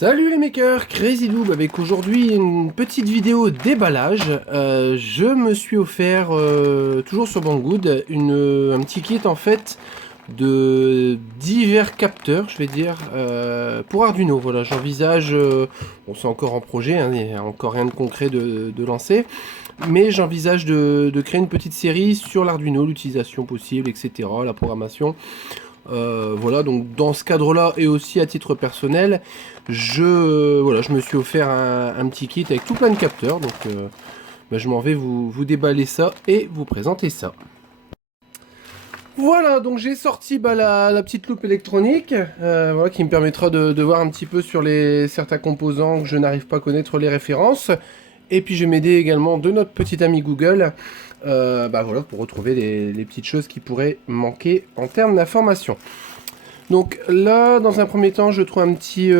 Salut les makers, CrazyDoob avec aujourd'hui une petite vidéo déballage. Je me suis offert, toujours sur Banggood, un petit kit en fait de divers capteurs, je vais dire, pour Arduino. Voilà, j'envisage, bon c'est encore en projet, hein, il n'y a encore rien de concret de lancer, mais j'envisage de créer une petite série sur l'Arduino, l'utilisation possible, etc., la programmation. Voilà, donc dans ce cadre-là et aussi à titre personnel, je me suis offert un petit kit avec tout plein de capteurs. Donc je m'en vais vous déballer ça et vous présenter ça. Voilà, donc j'ai sorti la petite loupe électronique voilà, qui me permettra de voir un petit peu sur certains composants que je n'arrive pas à connaître les références. Et puis je vais m'aider également de notre petit ami Google voilà, pour retrouver les petites choses qui pourraient manquer en termes d'information. Donc là, dans un premier temps, je trouve un petit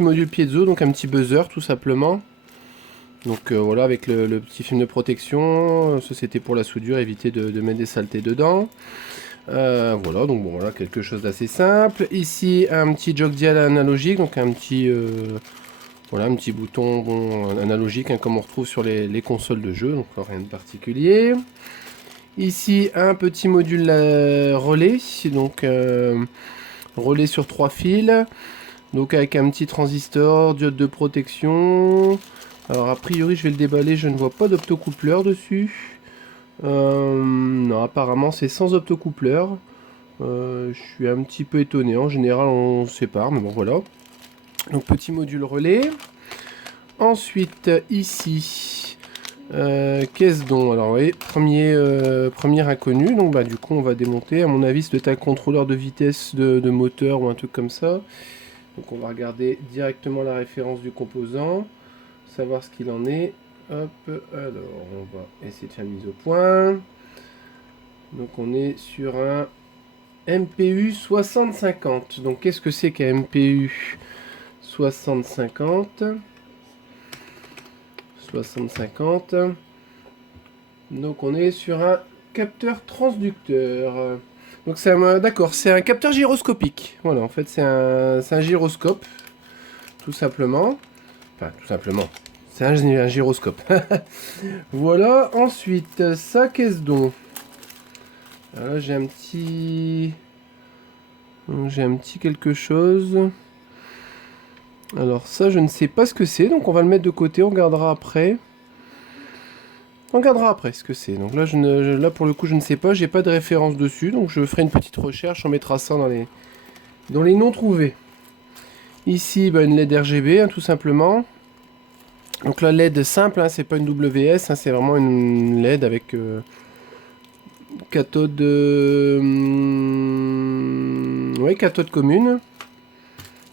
module piezo, donc un petit buzzer tout simplement. Donc voilà, avec le petit film de protection, ça c'était pour la soudure, éviter de mettre des saletés dedans. Voilà, donc bon, voilà, quelque chose d'assez simple. Ici, un petit jog dial analogique, donc un petit bouton analogique, hein, comme on retrouve sur les consoles de jeu, donc rien de particulier. Ici, un petit module relais, donc relais sur 3 fils, donc avec un petit transistor, diode de protection. Alors a priori je vais le déballer, je ne vois pas d'optocoupleur dessus. Non, apparemment c'est sans optocoupleur. Je suis un petit peu étonné, en général on sépare, mais bon voilà. Donc petit module relais. Ensuite ici, qu'est-ce donc? Alors vous voyez, premier inconnu, donc du coup on va démonter, à mon avis c'est un contrôleur de vitesse de moteur ou un truc comme ça. Donc on va regarder directement la référence du composant, savoir ce qu'il en est. Hop, alors on va essayer de faire une mise au point. Donc on est sur un MPU 6050. Donc qu'est-ce que c'est qu'un MPU 6050? Donc on est sur un capteur transducteur. Donc c'est d'accord, c'est un capteur gyroscopique. Voilà, en fait c'est un gyroscope, tout simplement. Enfin, tout simplement. C'est un gyroscope. Voilà, ensuite, ça qu'est-ce donc? Là j'ai un petit... J'ai un petit quelque chose. Alors ça je ne sais pas ce que c'est, donc on va le mettre de côté, on regardera après. On regardera après ce que c'est. Donc là, là pour le coup je ne sais pas, j'ai pas de référence dessus, donc je ferai une petite recherche, on mettra ça dans les noms trouvés. Ici une LED RGB, hein, tout simplement. Donc la LED simple, hein, c'est pas une WS, hein, c'est vraiment une LED avec cathode, ouais, cathode commune,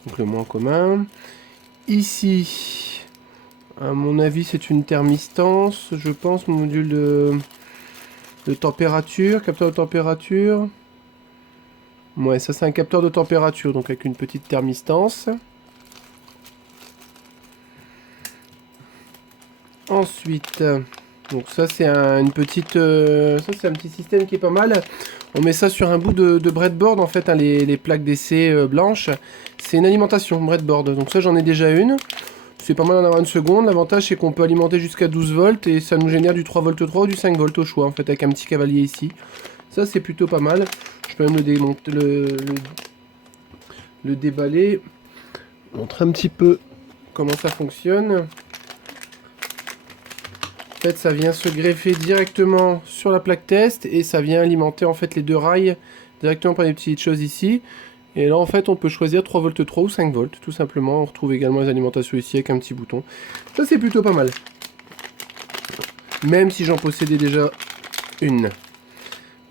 donc le moins commun. Ici, à mon avis, c'est une thermistance, je pense, module de température, capteur de température. Ouais, ça c'est un capteur de température, donc avec une petite thermistance. Ensuite, donc ça c'est une petite, ça c'est un petit système qui est pas mal. On met ça sur un bout de breadboard en fait, hein, les plaques d'essai blanches. C'est une alimentation breadboard, donc ça j'en ai déjà une. C'est pas mal d'en avoir une seconde. L'avantage c'est qu'on peut alimenter jusqu'à 12 volts et ça nous génère du 3 volts 3 ou du 5 volts au choix en fait, avec un petit cavalier ici. Ça c'est plutôt pas mal. Je peux même le démonter, le déballer. Montrer un petit peu comment ça fonctionne. En fait, ça vient se greffer directement sur la plaque test et ça vient alimenter en fait les deux rails directement par des petites choses ici. Et là, en fait, on peut choisir 3 volts 3 ou 5 volts, tout simplement. On retrouve également les alimentations ici avec un petit bouton. Ça, c'est plutôt pas mal. Même si j'en possédais déjà une.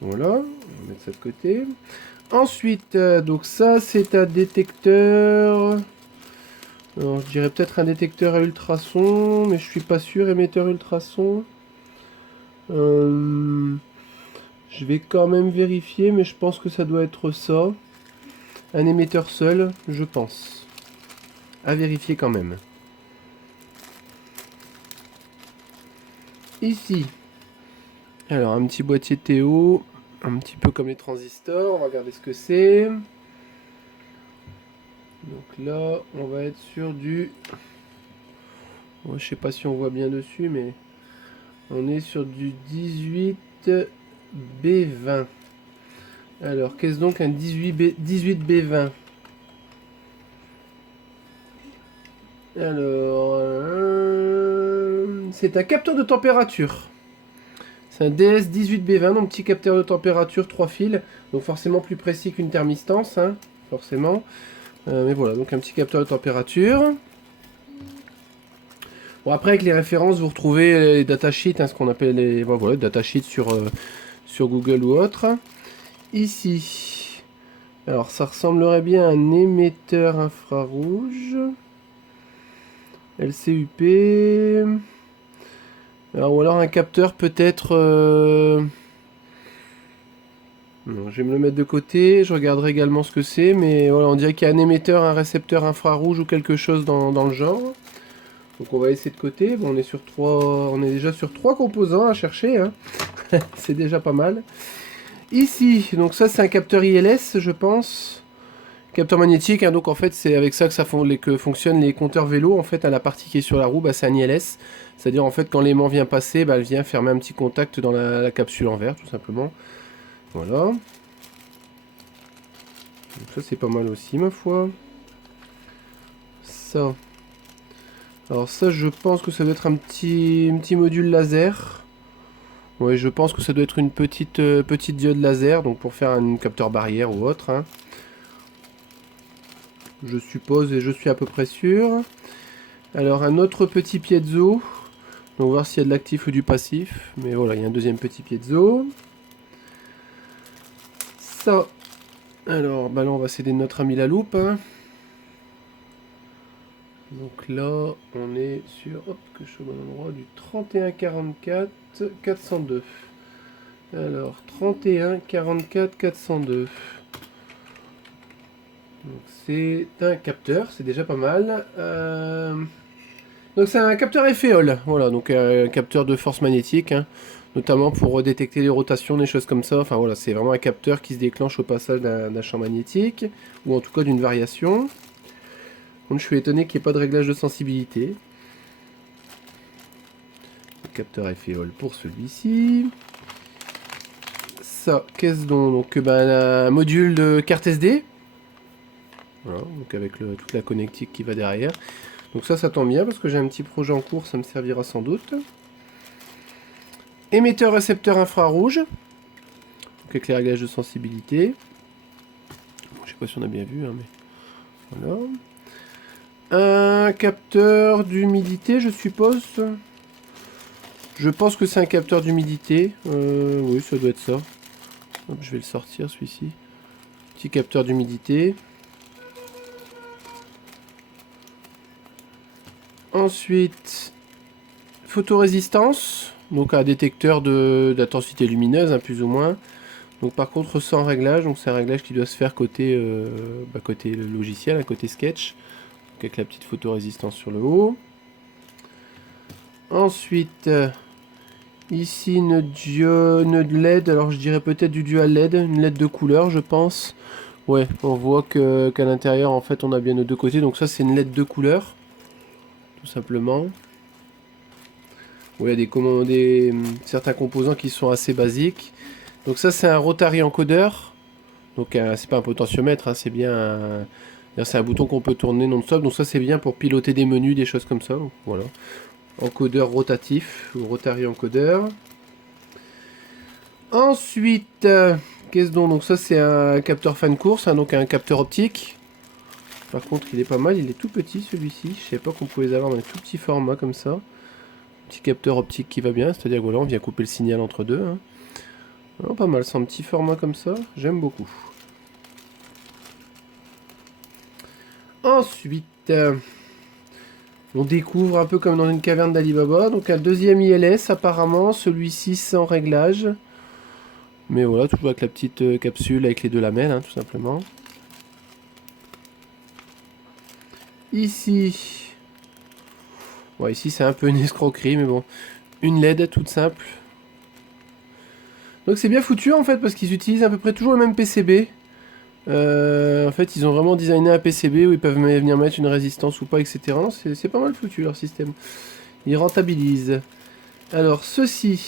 Voilà, on va mettre ça de côté. Ensuite, donc ça, c'est un détecteur. Alors, je dirais peut-être un détecteur à ultrasons, mais je suis pas sûr, émetteur ultrasons. Je vais quand même vérifier, mais je pense que ça doit être ça. Un émetteur seul, je pense. À vérifier quand même. Ici. Alors, un petit boîtier Théo. Un petit peu comme les transistors. On va regarder ce que c'est. Donc là, on va être sur du... Moi, je sais pas si on voit bien dessus, mais on est sur du 18B20. Alors, qu'est-ce donc un 18B20? Alors, c'est un capteur de température. C'est un DS18B20, donc petit capteur de température, 3 fils. Donc forcément plus précis qu'une thermistance, hein, forcément. Mais voilà, donc un petit capteur de température. Bon, après, avec les références, vous retrouvez les datasheets, hein, ce qu'on appelle les voilà, datasheets sur Google ou autre. Ici, alors ça ressemblerait bien à un émetteur infrarouge. LCUP. Alors, ou alors un capteur peut-être... Non, je vais me le mettre de côté, je regarderai également ce que c'est, mais voilà, on dirait qu'il y a un émetteur, un récepteur infrarouge ou quelque chose dans le genre. Donc on va laisser de côté. Bon, on est déjà sur 3 composants à chercher, hein. C'est déjà pas mal. Ici, donc ça c'est un capteur ILS, je pense. Capteur magnétique, hein, donc en fait c'est avec ça que fonctionnent les compteurs vélo. En fait, à la partie qui est sur la roue, bah, c'est un ILS. C'est-à-dire en fait quand l'aimant vient passer, bah, elle vient fermer un petit contact dans la capsule en verre, tout simplement. Voilà. Donc ça c'est pas mal aussi, ma foi. Ça. Alors ça, je pense que ça doit être un petit module laser. Ouais, je pense que ça doit être une petite diode laser, donc pour faire un capteur barrière ou autre, hein. Je suppose et je suis à peu près sûr. Alors un autre petit piezo. Donc voir s'il y a de l'actif ou du passif. Mais voilà, il y a un deuxième petit piezo. Ça. Alors, bah là, on va s'aider de notre ami la loupe, hein. Donc là, on est sur, hop, que je suis au bon endroit, du 3144 402. Alors, 3144 402. Donc c'est un capteur, c'est déjà pas mal. Donc c'est un capteur FEOL, voilà, donc un capteur de force magnétique, hein, notamment pour détecter les rotations, des choses comme ça. Enfin voilà, c'est vraiment un capteur qui se déclenche au passage d'un champ magnétique, ou en tout cas d'une variation. Donc je suis étonné qu'il n'y ait pas de réglage de sensibilité. Le capteur FEOL pour celui-ci. Ça, qu'est-ce donc un module de carte SD. Voilà, donc avec toute la connectique qui va derrière. Donc ça tombe bien parce que j'ai un petit projet en cours, ça me servira sans doute. Émetteur récepteur infrarouge. Donc avec les réglages de sensibilité. Bon, je sais pas si on a bien vu, hein, mais voilà. Un capteur d'humidité, je suppose. Je pense que c'est un capteur d'humidité. Oui, ça doit être ça. Hop, je vais le sortir, celui-ci. Petit capteur d'humidité. Ensuite, photorésistance. Donc un détecteur d'intensité lumineuse, hein, plus ou moins. Donc par contre sans réglage, donc c'est un réglage qui doit se faire côté, côté logiciel, à côté sketch. Donc avec la petite photorésistance sur le haut. Ensuite, ici une LED, alors je dirais peut-être du dual LED, une LED de couleur je pense. Ouais, on voit qu'à l'intérieur en fait on a bien nos deux côtés, donc ça c'est une LED de couleur, tout simplement. Oui, il y a certains composants qui sont assez basiques. Donc ça c'est un rotary encodeur. Donc c'est pas un potentiomètre, hein, c'est bien c'est un bouton qu'on peut tourner non-stop. Donc ça c'est bien pour piloter des menus, des choses comme ça. Donc, voilà. Encodeur rotatif ou rotary encodeur. Ensuite, qu'est-ce donc ça c'est un capteur fin de course, hein, donc un capteur optique. Par contre il est pas mal, il est tout petit celui-ci. Je savais pas qu'on pouvait les avoir dans un tout petit format comme ça. Petit capteur optique qui va bien, c'est-à-dire que voilà, on vient couper le signal entre deux, hein. Alors, pas mal, c'est un petit format comme ça, j'aime beaucoup. Ensuite, on découvre un peu comme dans une caverne d'Alibaba, donc un deuxième ILS apparemment, celui-ci sans réglage. Mais voilà, toujours avec la petite capsule avec les deux lamelles, hein, tout simplement. Ici, ouais, ici c'est un peu une escroquerie, mais bon, une LED toute simple. Donc c'est bien foutu en fait, parce qu'ils utilisent à peu près toujours le même PCB. En fait, ils ont vraiment designé un PCB où ils peuvent venir mettre une résistance ou pas, etc. Non, c'est pas mal foutu leur système. Ils rentabilisent. Alors, Ceci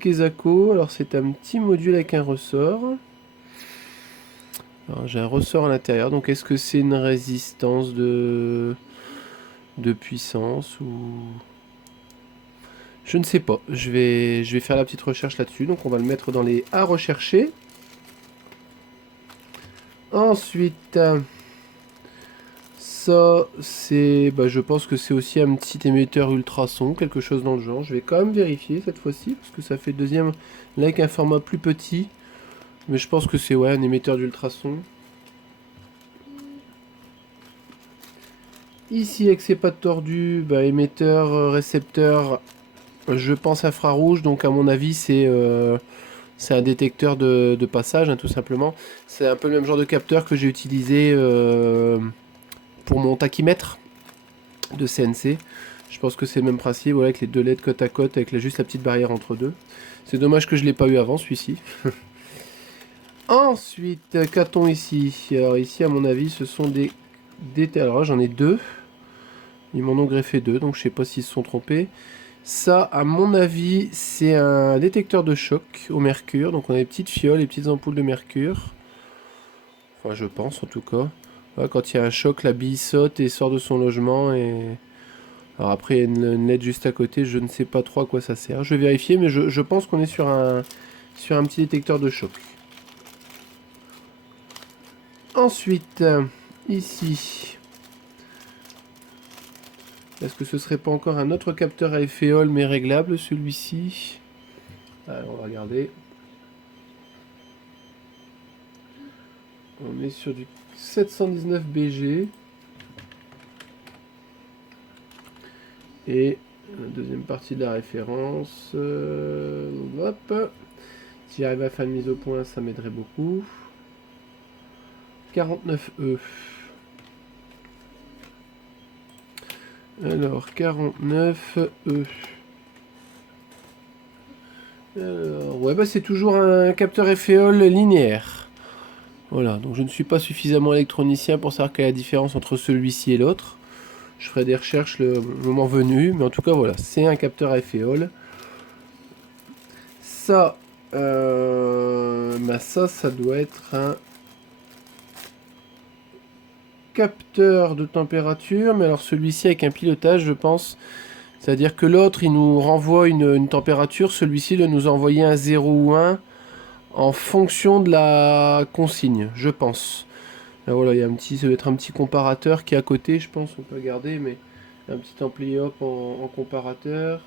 Kezako. Alors, c'est un petit module avec un ressort. Alors, j'ai un ressort à l'intérieur. Donc, est-ce que c'est une résistance de puissance ou... Je ne sais pas. Je vais faire la petite recherche là-dessus. Donc, on va le mettre dans les à rechercher. Ensuite, ça, c'est... Bah, je pense que c'est aussi un petit émetteur ultrason, quelque chose dans le genre. Je vais quand même vérifier cette fois-ci, parce que ça fait le deuxième, là, avec un format plus petit. Mais je pense que c'est, ouais, un émetteur d'ultrason. Ici, avec ses pattes tordues, bah, émetteur, récepteur, je pense infrarouge. Donc, à mon avis, c'est un détecteur de passage, hein, tout simplement. C'est un peu le même genre de capteur que j'ai utilisé pour mon tachymètre de CNC. Je pense que c'est le même principe, voilà, avec les deux LED côte à côte, avec juste la petite barrière entre deux. C'est dommage que je ne l'ai pas eu avant, celui-ci. Ensuite, qu'a-t-on ici? Alors ici, à mon avis, ce sont des... Alors là, j'en ai deux. Ils m'en ont greffé deux, donc je sais pas s'ils se sont trompés. Ça, à mon avis, c'est un détecteur de choc au mercure. Donc on a des petites fioles, les petites ampoules de mercure. Enfin, je pense en tout cas. Voilà, quand il y a un choc, la bille saute et sort de son logement. Alors après, il y a une LED juste à côté. Je ne sais pas trop à quoi ça sert. Je vais vérifier, mais je pense qu'on est sur un petit détecteur de choc. Ensuite, ici... Est-ce que ce serait pas encore un autre capteur à effet Hall mais réglable, celui-ci? Alors, on va regarder. On est sur du 719 BG. Et la deuxième partie de la référence. Hop. Si j'arrive à faire une mise au point, ça m'aiderait beaucoup. 49E. Alors, 49E. Alors, ouais, bah c'est toujours un capteur effet Hall linéaire. Voilà, donc je ne suis pas suffisamment électronicien pour savoir quelle est la différence entre celui-ci et l'autre. Je ferai des recherches le moment venu, mais en tout cas voilà, c'est un capteur à effet Hall. Ça, ça doit être un capteur de température, mais alors celui-ci avec un pilotage, je pense. C'est-à-dire que l'autre, il nous renvoie une température, celui-ci doit nous envoyer un 0 ou 1 en fonction de la consigne, je pense. Là, voilà, il y a ça doit être un petit comparateur qui est à côté, je pense, on peut regarder, mais un petit ampli hop en comparateur.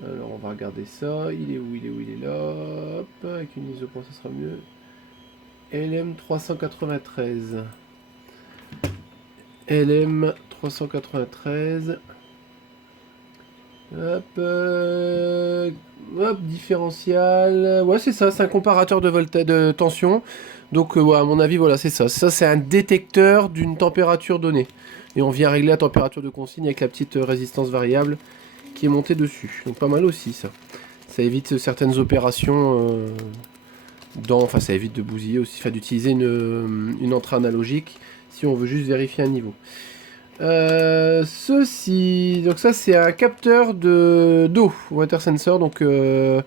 Alors on va regarder ça, il est où, il est là, hop, avec une mise au point ça sera mieux. LM393. LM393. Hop, différentiel. Ouais, c'est ça, c'est un comparateur de voltage, de tension. Donc, ouais, à mon avis, voilà, c'est ça. Ça, c'est un détecteur d'une température donnée. Et on vient régler la température de consigne avec la petite résistance variable qui est montée dessus. Donc, pas mal aussi, ça. Ça évite certaines opérations enfin, ça évite de bousiller aussi, enfin, d'utiliser une entrée analogique si on veut juste vérifier un niveau. Donc ça c'est un capteur d'eau, water sensor, donc un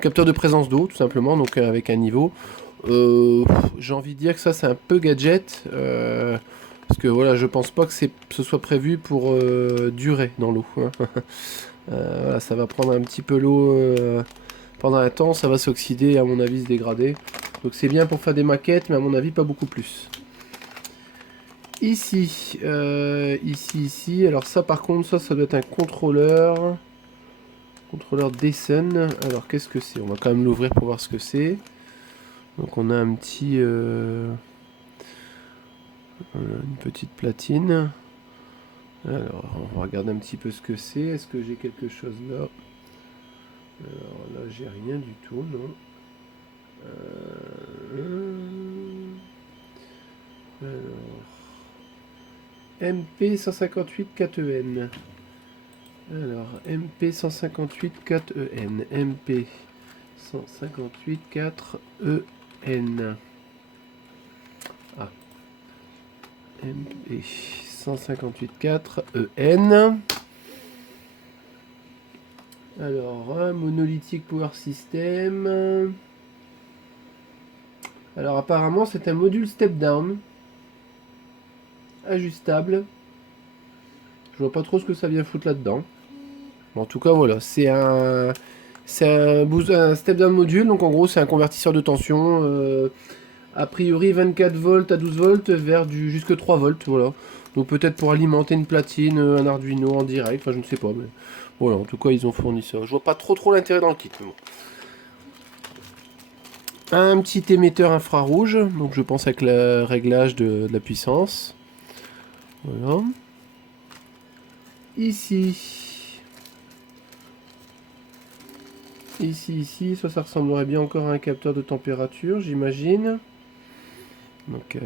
capteur de présence d'eau tout simplement, donc avec un niveau. J'ai envie de dire que ça c'est un peu gadget, parce que voilà, je pense pas que ce soit prévu pour durer dans l'eau. Hein. Voilà, ça va prendre un petit peu l'eau pendant un temps, ça va s'oxyder et à mon avis se dégrader. Donc c'est bien pour faire des maquettes, mais à mon avis pas beaucoup plus. Ici, ici. Alors ça par contre, ça doit être un contrôleur. Contrôleur Dyson. Alors qu'est-ce que c'est? On va quand même l'ouvrir pour voir ce que c'est. Donc on a un petit... une petite platine. Alors on va regarder un petit peu ce que c'est. Est-ce que j'ai quelque chose là? Alors là j'ai rien du tout, non. Alors... MP158 4EN. Alors, MP158 4EN. MP158 4EN. N. Ah. MP 158.4 EN. Alors, un monolithique power system. Alors apparemment c'est un module step down. Ajustable. Je vois pas trop ce que ça vient foutre là-dedans. Bon, en tout cas voilà, c'est un step down module. Donc en gros c'est un convertisseur de tension. A priori 24 volts à 12 volts vers du jusque 3 volts. Voilà. Donc peut-être pour alimenter une platine, un Arduino en direct. Enfin je ne sais pas. Mais voilà, en tout cas ils ont fourni ça. Je vois pas trop l'intérêt dans le kit. Mais bon. Un petit émetteur infrarouge. Donc je pense avec le réglage de la puissance. Voilà. Ici, ça ressemblerait bien encore à un capteur de température, j'imagine. Donc,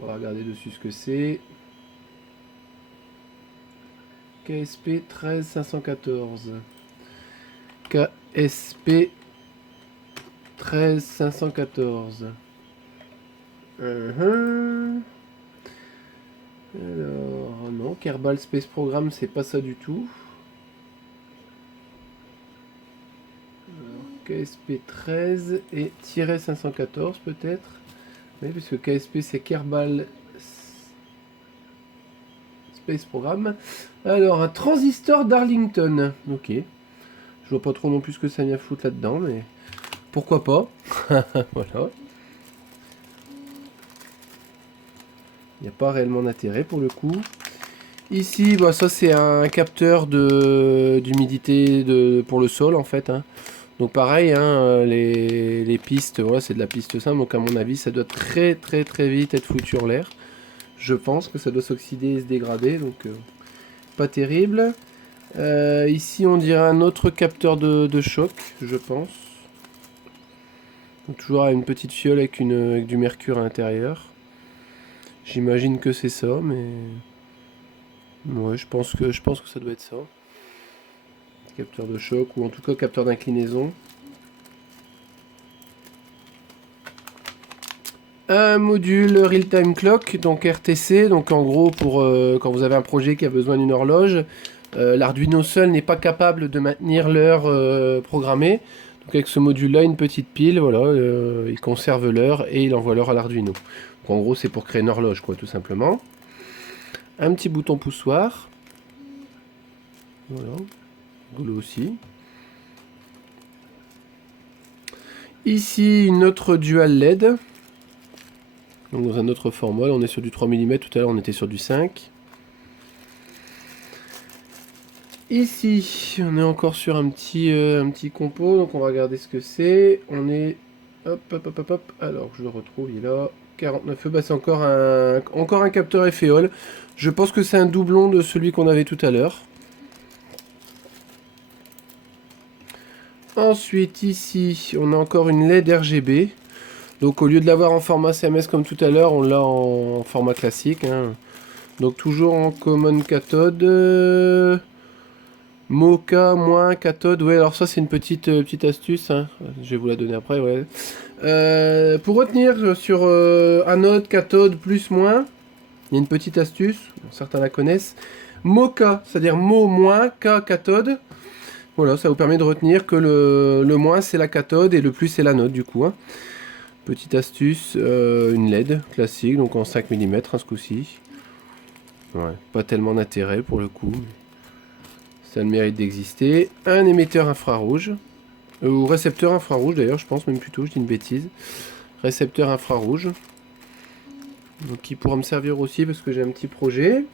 on va regarder dessus ce que c'est. KSP 13514. KSP 13514. Alors, non, Kerbal Space Program, c'est pas ça du tout. KSP 13 et -514 peut-être. Oui, puisque KSP c'est Kerbal Space Program. Alors, un transistor Darlington. Ok. Je vois pas trop non plus ce que ça vient foutre là-dedans, mais pourquoi pas. Voilà. Il n'y a pas réellement d'intérêt pour le coup. Ici, bah, ça c'est un capteur d'humidité pour le sol en fait. Hein. Donc pareil, hein, les pistes, voilà, c'est de la piste simple, donc à mon avis ça doit très vite être foutu en l'air. Je pense que ça doit s'oxyder et se dégrader, donc pas terrible. Ici on dirait un autre capteur de choc, je pense. Donc, toujours une petite fiole avec du mercure à l'intérieur. J'imagine que c'est ça, mais... Ouais, je pense que ça doit être ça. Capteur de choc, ou en tout cas capteur d'inclinaison. Un module Real-Time Clock, donc RTC, donc en gros pour quand vous avez un projet qui a besoin d'une horloge, l'Arduino seul n'est pas capable de maintenir l'heure programmée. Donc avec ce module-là, une petite pile, voilà, il conserve l'heure et il envoie l'heure à l'Arduino. Donc en gros c'est pour créer une horloge, quoi, tout simplement. Un petit bouton poussoir. Voilà, rigolo aussi. Ici une autre dual LED. Donc dans un autre format, là on est sur du 3 mm, tout à l'heure on était sur du 5. Ici, on est encore sur un petit compo, donc on va regarder ce que c'est. On est... Hop, alors je le retrouve, il est là. 49 E, bah c'est encore un capteur FEOL. Je pense que c'est un doublon de celui qu'on avait tout à l'heure. Ensuite, ici, on a encore une LED RGB. Donc au lieu de l'avoir en format CMS comme tout à l'heure, on l'a en format classique. Hein. Donc toujours en common cathode. Mocha moins cathode. Ouais, alors ça c'est une petite astuce. Hein. Je vais vous la donner après. Ouais. Pour retenir sur anode, cathode, plus, moins, il y a une petite astuce. Bon, certains la connaissent. Mocha, c'est-à-dire mot moins, K cathode. Voilà, ça vous permet de retenir que le moins c'est la cathode et le plus c'est l'anode du coup. Hein. Petite astuce, une LED classique, donc en 5 mm ce coup-ci. Ouais, pas tellement d'intérêt pour le coup. Ça a le mérite d'exister. Un émetteur infrarouge. Ou récepteur infrarouge d'ailleurs, je pense même plutôt, je dis une bêtise. Récepteur infrarouge. Donc qui pourra me servir aussi parce que j'ai un petit projet.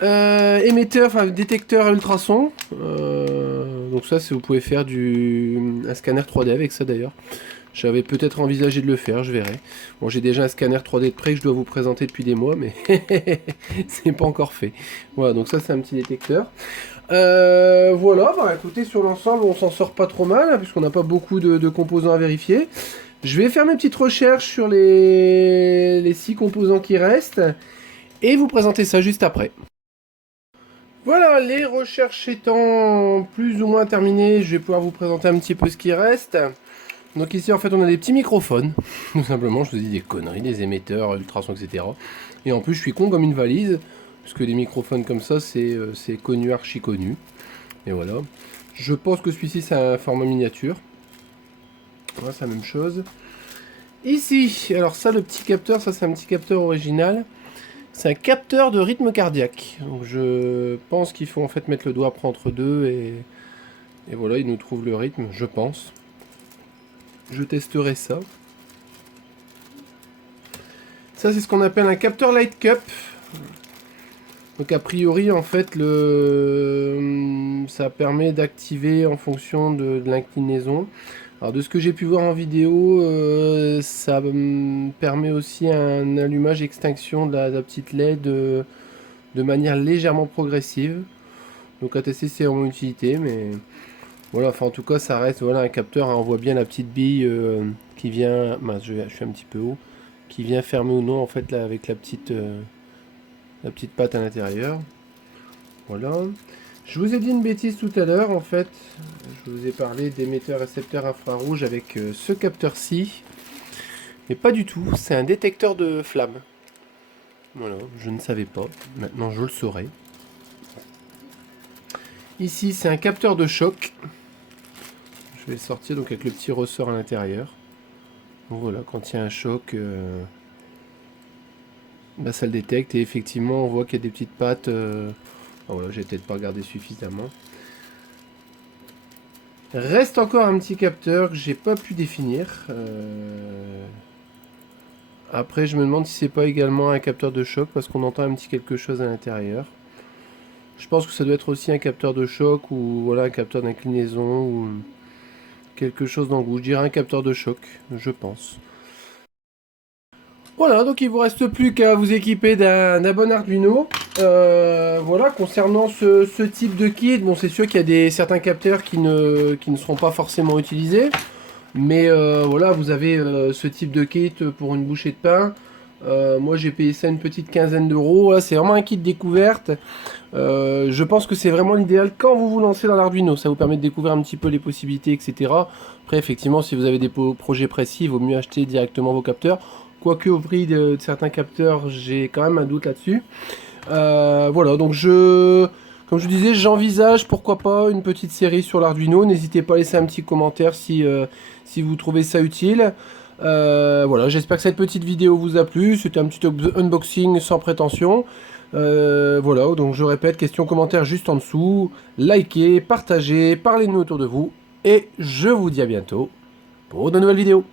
Émetteur, enfin détecteur à ultrasons. Donc ça, vous pouvez faire un scanner 3D avec ça d'ailleurs. J'avais peut-être envisagé de le faire, je verrai. Bon, j'ai déjà un scanner 3D de près que je dois vous présenter depuis des mois, mais c'est pas encore fait. Voilà, donc ça c'est un petit détecteur. Voilà, bah écoutez, sur l'ensemble, on s'en sort pas trop mal, hein, puisqu'on n'a pas beaucoup de composants à vérifier. Je vais faire mes petites recherches sur les 6 composants qui restent, et vous présenter ça juste après. Voilà, les recherches étant plus ou moins terminées, je vais pouvoir vous présenter un petit peu ce qui reste. Donc ici en fait on a des petits microphones, tout simplement, je vous ai dit des conneries, des émetteurs, ultrasons, etc. Et en plus je suis con comme une valise, parce que des microphones comme ça c'est connu, archi connu. Et voilà. Je pense que celui-ci c'est un format miniature. Voilà, c'est la même chose. Ici, alors ça le petit capteur, ça c'est un petit capteur original. C'est un capteur de rythme cardiaque. Donc je pense qu'il faut en fait mettre le doigt après entre deux et voilà, il nous trouve le rythme, je pense. Je testerai ça. Ça c'est ce qu'on appelle un capteur light cup. Donc a priori en fait ça permet d'activer en fonction de l'inclinaison. Alors de ce que j'ai pu voir en vidéo, ça permet aussi un allumage extinction de la petite LED de manière légèrement progressive. Donc à tester c'est vraiment utilité, mais voilà, enfin en tout cas ça reste voilà un capteur, hein, on voit bien la petite bille qui vient, mince, je suis un petit peu haut, qui vient fermer ou non en fait là avec la petite patte à l'intérieur. Voilà. Je vous ai dit une bêtise tout à l'heure en fait, je vous ai parlé d'émetteur récepteur infrarouge avec ce capteur-ci, mais pas du tout, c'est un détecteur de flamme. Voilà, je ne savais pas, maintenant je le saurai. Ici c'est un capteur de choc. Je vais le sortir donc avec le petit ressort à l'intérieur. Donc voilà, quand il y a un choc, bah, ça le détecte et effectivement on voit qu'il y a des petites pattes. Voilà, j'ai peut-être pas regardé suffisamment. Reste encore un petit capteur que j'ai pas pu définir. Après je me demande si c'est pas également un capteur de choc parce qu'on entend un petit quelque chose à l'intérieur. Je pense que ça doit être aussi un capteur de choc ou voilà un capteur d'inclinaison ou quelque chose dans le goût. Je dirais un capteur de choc, je pense. Voilà, donc il vous reste plus qu'à vous équiper d'un bon Arduino. Voilà, concernant ce type de kit, bon c'est sûr qu'il y a certains capteurs qui ne seront pas forcément utilisés. Mais voilà, vous avez ce type de kit pour une bouchée de pain. Moi j'ai payé ça une petite quinzaine d'euros. Voilà, c'est vraiment un kit découverte. Je pense que c'est vraiment l'idéal quand vous vous lancez dans l'Arduino. Ça vous permet de découvrir un petit peu les possibilités, etc. Après, effectivement, si vous avez des projets précis, il vaut mieux acheter directement vos capteurs. Quoique au prix de certains capteurs, j'ai quand même un doute là-dessus. Voilà, donc comme je vous disais, j'envisage pourquoi pas une petite série sur l'Arduino. N'hésitez pas à laisser un petit commentaire si vous trouvez ça utile. Voilà, j'espère que cette petite vidéo vous a plu. C'était un petit unboxing sans prétention. Voilà, donc je répète, questions, commentaires juste en dessous. Likez, partagez, parlez-nous autour de vous. Et je vous dis à bientôt pour de nouvelles vidéos.